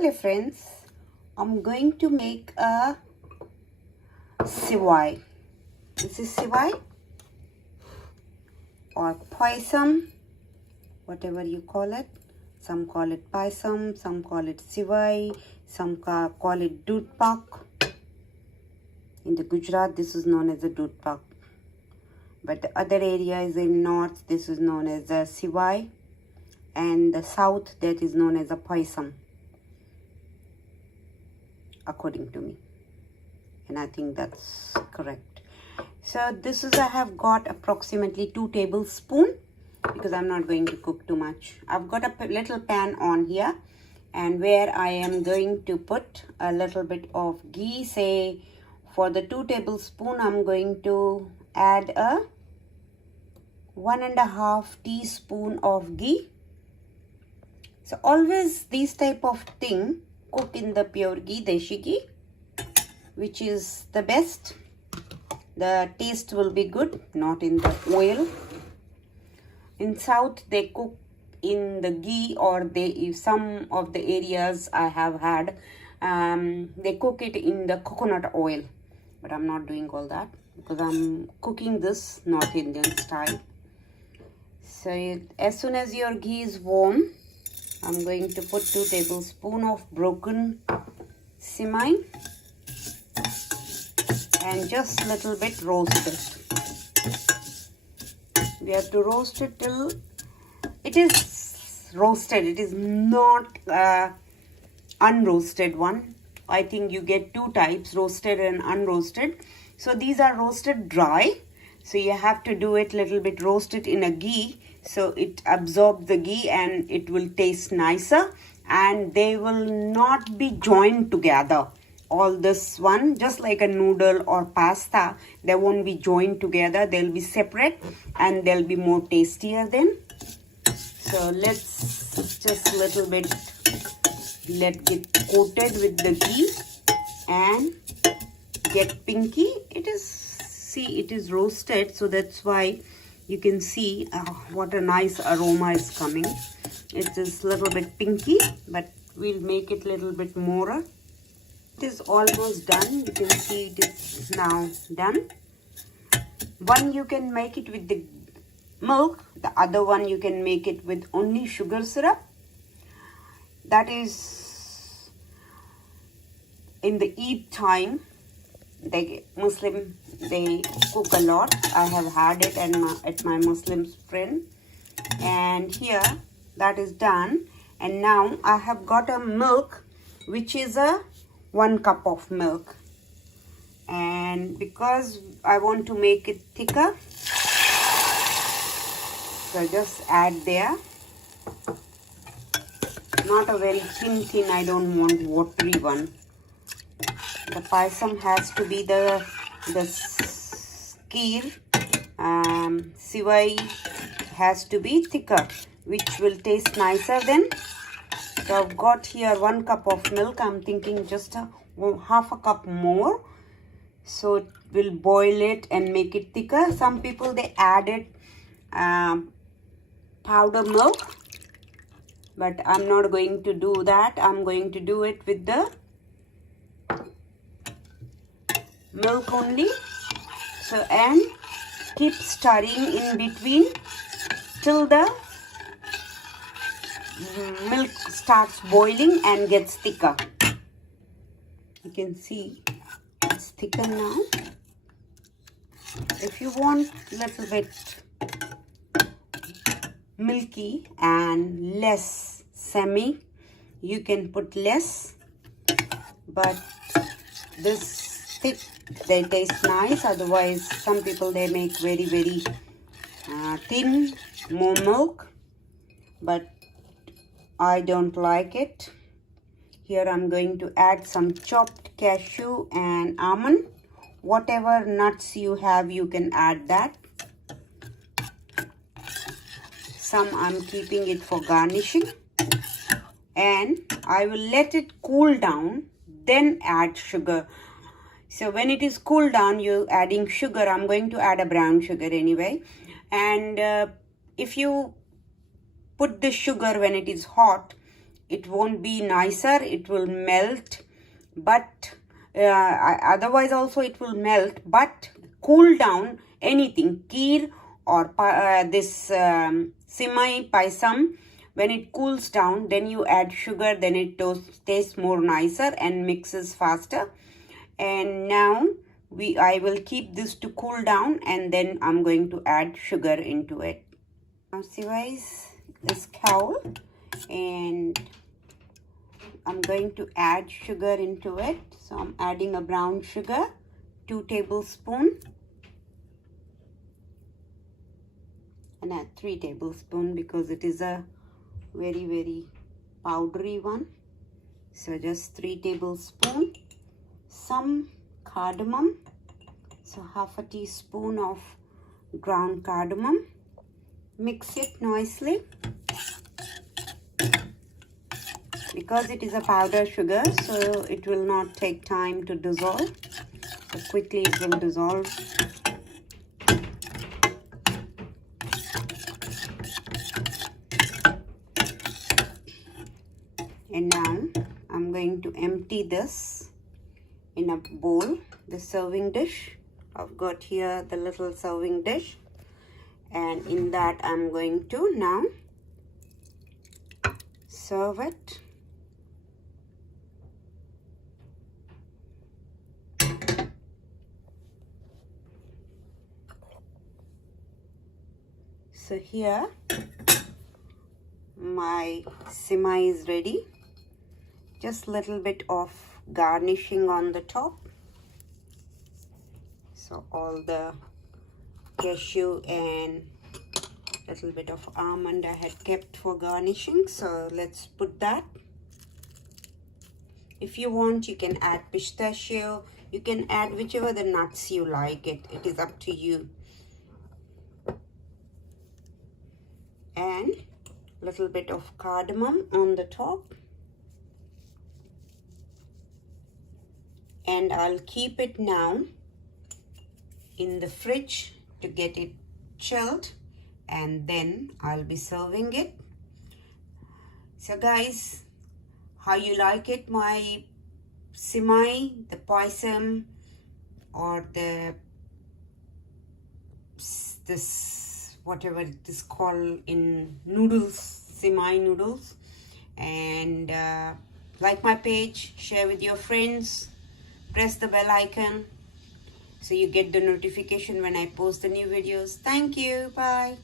Hello friends, I'm going to make a Semiya. This is Semiya or Payasam, whatever you call it. Some call it Payasam, some call it Semiya, some call it Doodh Pak. In the Gujarat, this is known as a Doodh Pak. But the other areas in north, this is known as a Semiya, and the south, that is known as a Payasam, according to me, and I think that's correct. So this is, I have got approximately 2 tablespoons because I'm not going to cook too much. I've got a little pan on here, and where I am going to put a little bit of ghee. Say for the 2 tablespoons, I'm going to add a 1.5 teaspoon of ghee. So always these type of thing cook in the pure ghee, deshi ghee, which is the best. The taste will be good, not in the oil. In south they cook in the ghee, or they, some of the areas I have had, they cook it in the coconut oil. But I'm not doing all that because I'm cooking this North Indian style. So as soon as your ghee is warm, I'm going to put 2 tablespoons of broken Semiya and just a little bit roast it. We have to roast it till it is roasted. It is not unroasted one. I think you get 2 types, roasted and unroasted. So these are roasted dry. So you have to do it little bit roasted in a ghee, so it absorbs the ghee and it will taste nicer, and they will not be joined together. All this one, just like a noodle or pasta, they won't be joined together. They'll be separate and they'll be more tastier then. So let's just a little bit let get coated with the ghee and get pinky. It is, see, it is roasted, so that's why you can see what a nice aroma is coming. It is a little bit pinky, but we'll make it a little bit more. It is almost done. You can see it is now done. One you can make it with the milk, the other one you can make it with only sugar syrup. That is in the Eid time. The Muslim, they cook a lot. I have had it at my Muslim friend, and here that is done. And now I have got a milk, which is a 1 cup of milk, and because I want to make it thicker, so just add there. Not a very thin, I don't want watery one. The Payasam has to be the kheer. Semiya has to be thicker, which will taste nicer then. So I've got here 1 cup of milk. I'm thinking just half a cup more, so it will boil it and make it thicker. Some people, they added powder milk, but I'm not going to do that. I'm going to do it with the milk only. So, and keep stirring in between till the milk starts boiling and gets thicker. You can see it's thicker now. If you want a little bit milky and less semi, you can put less, but this thick, they taste nice. Otherwise, some people, they make very thin, more milk, but I don't like it. Here I'm going to add some chopped cashew and almond. Whatever nuts you have, you can add that. Some I'm keeping it for garnishing, and I will let it cool down, then add sugar. So when it is cooled down, you're adding sugar. I'm going to add a brown sugar anyway. And if you put the sugar when it is hot, it won't be nicer, it will melt, but otherwise also it will melt, but cool down anything, kheer or this Semiya Payasam, when it cools down, then you add sugar, then it tastes more nicer and mixes faster. And now I will keep this to cool down, and then I'm going to add sugar into it. Now see guys, this cowl, and I'm going to add sugar into it. So I'm adding a brown sugar, 2 tablespoons, and add 3 tablespoons because it is a very powdery one. So just 3 tablespoons. Some cardamom, so half a teaspoon of ground cardamom. Mix it nicely. Because it is a powder sugar, so it will not take time to dissolve. So quickly it will dissolve. And now I'm going to empty this in a bowl, the serving dish. I've got here the little serving dish, and in that I'm going to now serve it. So here my Semiya is ready. Just little bit of garnishing on the top. So all the cashew and little bit of almond I had kept for garnishing, so let's put that. If you want, you can add pistachio, you can add whichever the nuts you like. It is up to you. And little bit of cardamom on the top. And I'll keep it now in the fridge to get it chilled, and then I'll be serving it. So guys, how you like it, my Semiya, the Payasam, or this whatever it is called in noodles, Semiya noodles. And like my page, share with your friends, press the bell icon so you get the notification when I post the new videos. Thank you. Bye.